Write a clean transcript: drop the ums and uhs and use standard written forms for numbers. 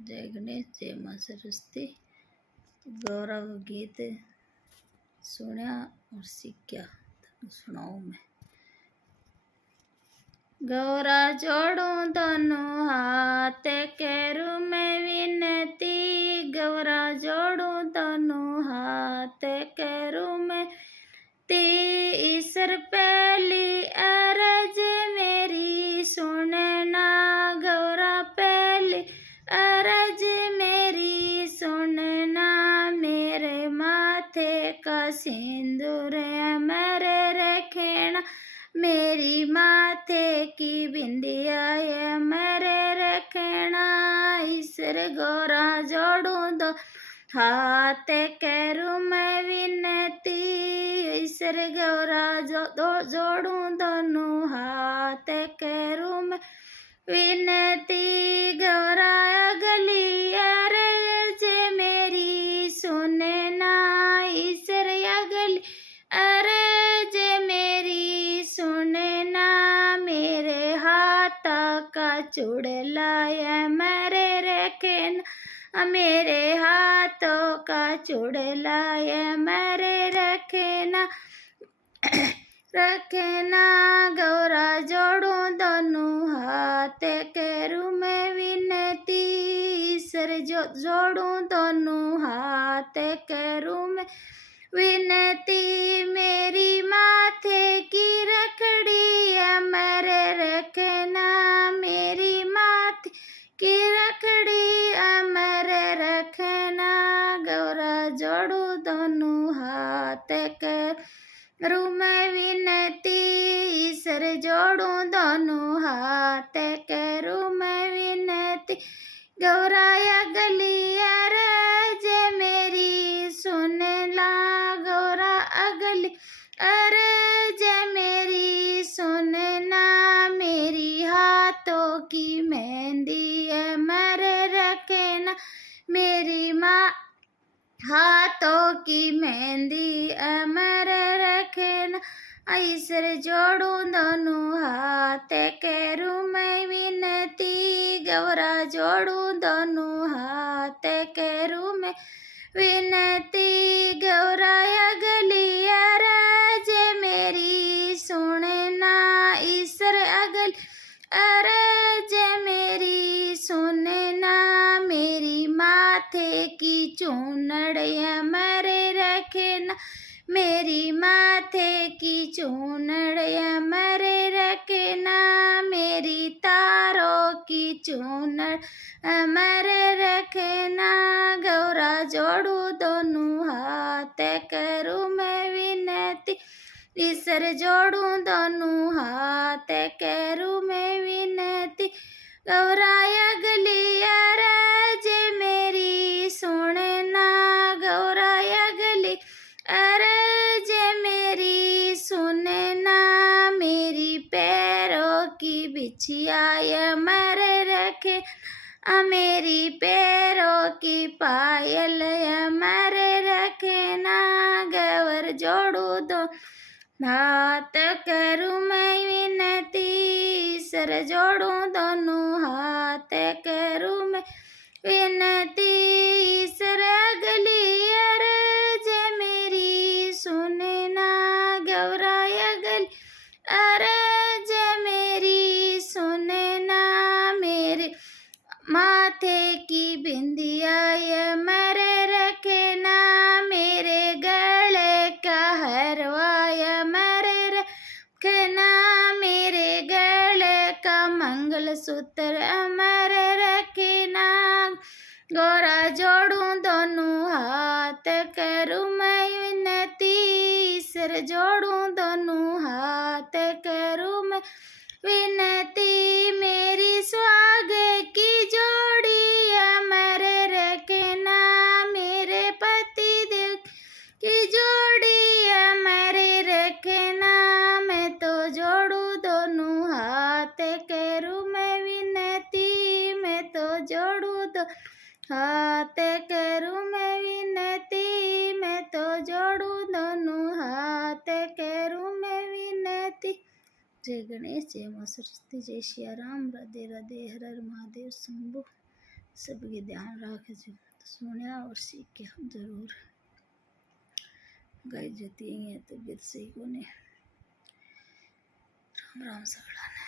जय गणेश, जय मां सरस्वती। गौरव गीत सुनिया और सीखा सुनाऊं मैं। गौरा जोड़ूं दोनों हाथ करूं मैं विनती, गौरा जोड़ूं दोनों हाथ करूं मैं ईश्वर पहली अरज मेरी सुनना, गौरा पहली अरज मेरी सुनना, मेरे माथे का सिंदूर मेरे रखना, मेरी माथे की बिंदिया मेरे रखना। ईश्वर गौरा जोड़ूं दो हाथ करूं मैं विनती, ईश्वर गौरा जोड़ूं दोनों हाथ करूं मैं विनती, गौरा अगली अरज मेरी सुनना, ईश्वर अगली अरज मेरी सुनना, मेरे हाथ का चुड़ला मेरे रखना, मेरे हाथों का चुड़ला मेरे रखना रखना। गौरा जोड़ूं दोनों हाथ करूं मैं विनती, ईश्वर जोड़ूं दोनों हाथ करूं मैं विनती, मेरी माथे की रखड़ी मेरे रखना, मेरी माथे की रखड़ी मेरे रखना। गौरा जोड़ूं दोनों हाथ करूं मैं विनती, ईश्वर जोड़ूं दोनों हाथ करूं मैं विनती, गौरा अगली अरज मेरी सुनला, गौरा अगली अरज मेरी सुनना, मेरी हाथों की मेहंदी मेरे रखना, मेरी माँ हाथों की मेहंदी मेरे रखना। ईश्वर जोड़ूं दोनों हाथ करूं मैं विनती, गौरा जोड़ूं दोनों हाथ करूं मैं विनती, गौरा अगली अरज मेरी सुनना, ईश्वर अगली अरज मेरी सुनना, मेरी माथे की चूनड़ मेरे रखना, मेरी माथे की चूनड़ मेरे रखना, मेरी तारों की चूनड़ मेरे रखना। गौरा जोड़ूं दोनों हाथ करूं मैं विनती, ईश्वर जोड़ूं दोनों हाथ करूं मैं विनती, गौरा अगली अरज मेरी सुनना, गौरा अगली अरज मेरी सुनना, मेरी पैरों की बिछिया मेरे रखे, मेरी पैरों की पायल मेरे रखना। गौर जोड़ूं दो हाथ करूं मैं विनती, ईश्वर जोड़ूं दोनों हाथ करूं मैं विनती, ईश्वर अगली अरज मेरी सुनना, गौरा अगली अरज मेरी सुनना, मेरे माथे की बिंदिया मेरे रखना, मेरे गले का हरवा मेरे रखना, मेरे गले का मंगलसूत्र मेरे रखना। गौरा जोड़ूं दोनों हाथ करूं मैं विनती, ईश्वर जोड़ूं दोनों हाथ करूं मैं विनती, मेरी सुहाग की जोड़ी मेरे रखना, मेरे पति देव की जोड़ी मेरे रखना, मैं तो जोड़ूं दोनों हाथ करूं मैं विनती, मैं तो जोड़ूं दो हाथ करूं मैं विनती, मैं तो जोड़ूं दोनों हाथ करूं मैं विनती। जय गणेश, जय मां सरस्वती, जय सिया राम, राधे राधे, हर हर महादेव शंभु। सबके ध्यान रख जो तो सुनिया और सीख के जरूर गाय जती है तबीयत सही को राम राम सगड़ा ने।